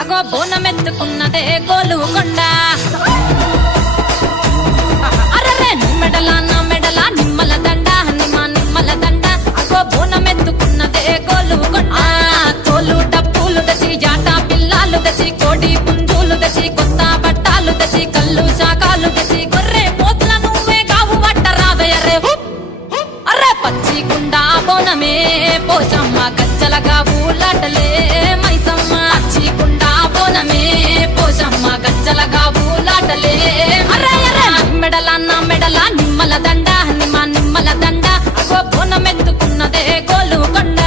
అగో బోనమెత్తుకున్నదే గోలుకొండ. అరరే నిమ్మెడల నా మెడల నిమ్మల దండ నిమ్మల దండ అగో బోనమెత్తుకున్నదే గోలుకొండ. తోలు డప్పులు దచి జాట పిల్లాలు దచి కోడి పుంజులు దచి కొత్త బట్టాలు దచి కళ్ళు శాఖాలు దచి గొర్రె పోతుల నువ్వే గావు వట్ట రావయ్యరే. అరే పచ్చి గుండా బోనమే పోషమ్మ గజ్జలగా ఊలాటలే మైసమ్మ. పచ్చి గుండా బోనమే పోషమ్మ గజ్జలగా ఊలాటలే. అరే అరే మెడల నా మెడల నిమ్మల దండ నిమ్మల దండ అగో బోనమెత్తుకున్నదే గోలుకొండ.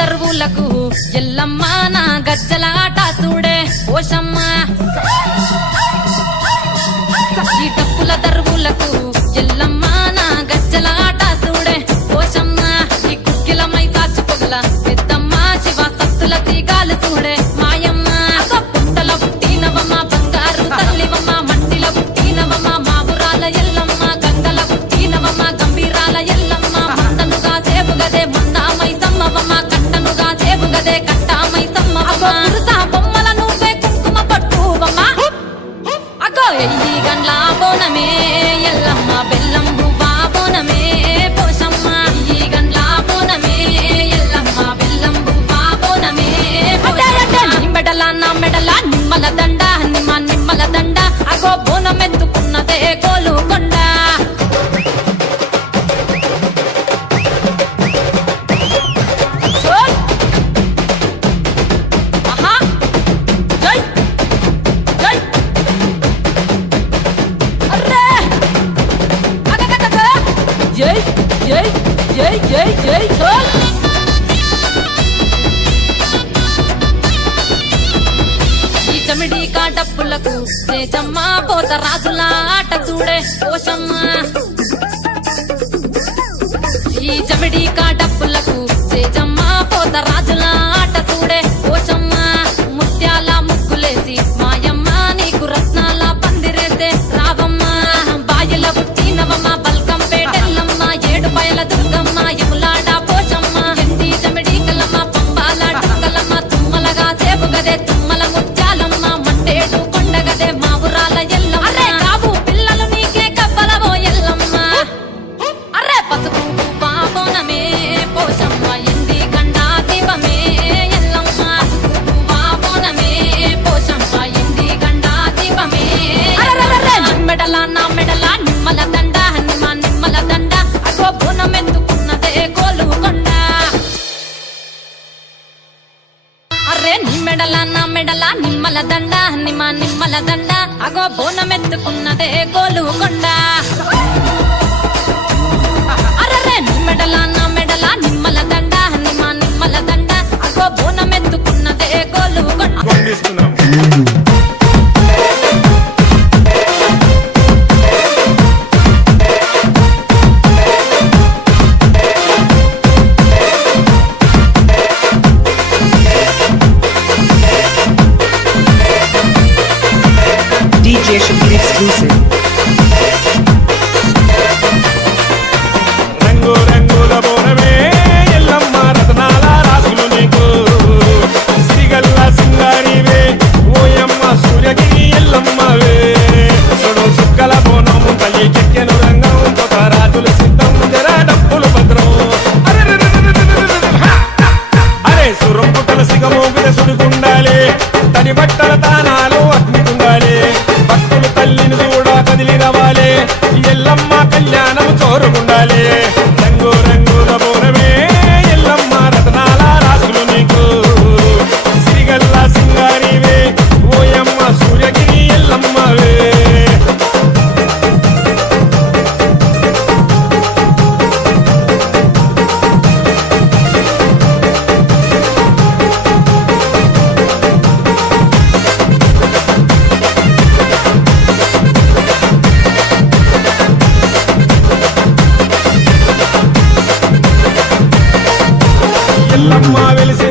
దరువులకు ఎల్లమ్మ నా గజ్జల ఆట చూడే పోషమ్మ. ఈ డప్పుల దరువులకు ఎల్లమ్మ నా గజ్జల ఆట చూడే పోషమ్మ. ఈ కుక్కిల మై సాచి పొగల పెద్దమ్మ శివ సత్తుల తీగాలు చూడే మాయమ్మ. పుట్టల పుట్టినవమ్మ బంగారు తల్లివమ్మ మంటిల పుట్టినవమ్మ మావురాల ఎల్లమ్మ. గంగల పుట్టినవమ్మ గంభీరాల ఎల్లమ్మ. మందనుగా సేపుగదే మందా మైసమ్మవమ్మ కట్టనుగా సేపుగదే కట్టామై సమ్మవమ్మ. బొమ్మల నువ్వే కుంకుమ పట్టువమ్మ. అగో ఎయ్యి గండ్ల బోనమే ఎల్లమ్మ బెల్లం బువ్వా బోనమే పోషమ్మ. ఎయ్యి గండ్ల బోనమే ఎల్లమ్మ బెల్లం బువ్వా బోనమే పోషమ్మ. మెడల నా మెడల నిమ్మల దండ నిమ్మల దండ అగో బోనమెత్తుకున్నదే గోలుకొండ. ఈ చమిడి కాటప్పులకు చేజమ్మ పోత రాజుల ఆట చూడే పోషమ్మ. ఈ చమిడి కాటప్పులకు చేజమ్మ పోత రాజుల ఆట చూడే పోషమ్మ. ముత్యాల ముగ్గులేసి మాయమ్మ నీకు రత్నాల పందిరేసే రావమ్మ. బాయిల పుట్టినవమ్మ బల్కం పేటెల్లమ్మ ఏడు బయల దుర్గమ్మ యములాడ పోషమ్మ. ఎండి చమిడి కలమ్మ పంబాల డక్కలమ్మ తుమ్మలగా సేపుగదే తుమ్మల ముత్యాలమ్మ. మంటేడు కొండగదే మావురాల ఎల్లమ్మ. అరే కావు పిల్లలు నీకే కబ్బలవో ఎల్లమ్మ. అరే పసుపు పువ్వా బోనమే పోషమ్మ ఎండి గండా దీపమే ఎల్లమ్మ. పసుపు పువ్వా బోనమే పోషమ్మ ఎండి గండా దీపమే. మెడల నా మెడల నిమ్మల దండ నిమ్మల దండ అగో బోనమెత్తుకున్నదే గోలుకొండ. అరే నీ మెడల నా మెడల నిమ్మల దండ నిమ్మల దండ అగో బోనమెత్తుకున్నదే గోలుకొండ. అరే నీ మెడల నా మెడల నిమ్మల దండ నిమ్మల దండ అగో బోనమెత్తుకున్నదే Golconda. DJ Shakir exclusive. Yellamma వెలిసి